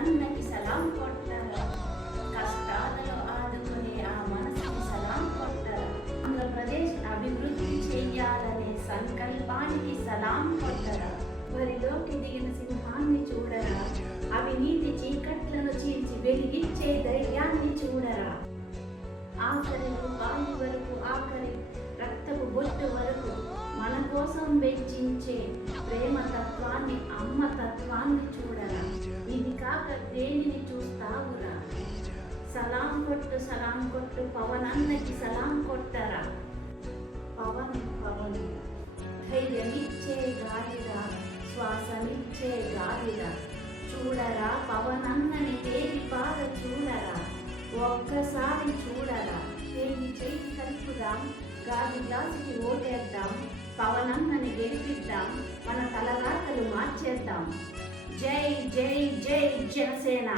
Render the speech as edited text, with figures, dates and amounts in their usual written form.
పవనన్నకి సలాం కొట్టరా, కష్టాలలో ఆదుకునే ఆ మనసుకి సలాం కొట్టరా, ఆంధ్రప్రదేశ్ అభివృద్ధి చెయ్యాలనే సంకల్పానికి సలాం కొట్టరా, బరిలోకి దిగిన సింహాన్ని చూడరా, అవినీతి చీకట్లను చీల్చి వెలిగించే ధైర్యాన్ని చూడరా, ఆఖరి రూపాయి వరకు ఆఖరి రక్తపు బొట్టు వరకు మన కోసం వెచ్చించే ప్రేమ తత్వాన్ని, అమ్మ తత్వాన్ని చూడరా, ఇది కాక దేనిని చూస్తావురా, సలాం కొట్టు పవనన్నకి సలాం కొట్టరా. పవన్ పవన్ ధైర్యమిచ్చే గాలిరా, శ్వాసమిచ్చే గాలిరా, చూడరా పవనన్నని తేలి పాద చూడరా, ఒక్కసారి చూడరా, చేయి కలుపుదాం, గాజు గ్లాసుకి ఓటేద్దాం, పవనన్నని గెలిపిద్దాం, మన తలరాతలు మార్చేద్దాం. జై జై జై జనసేన.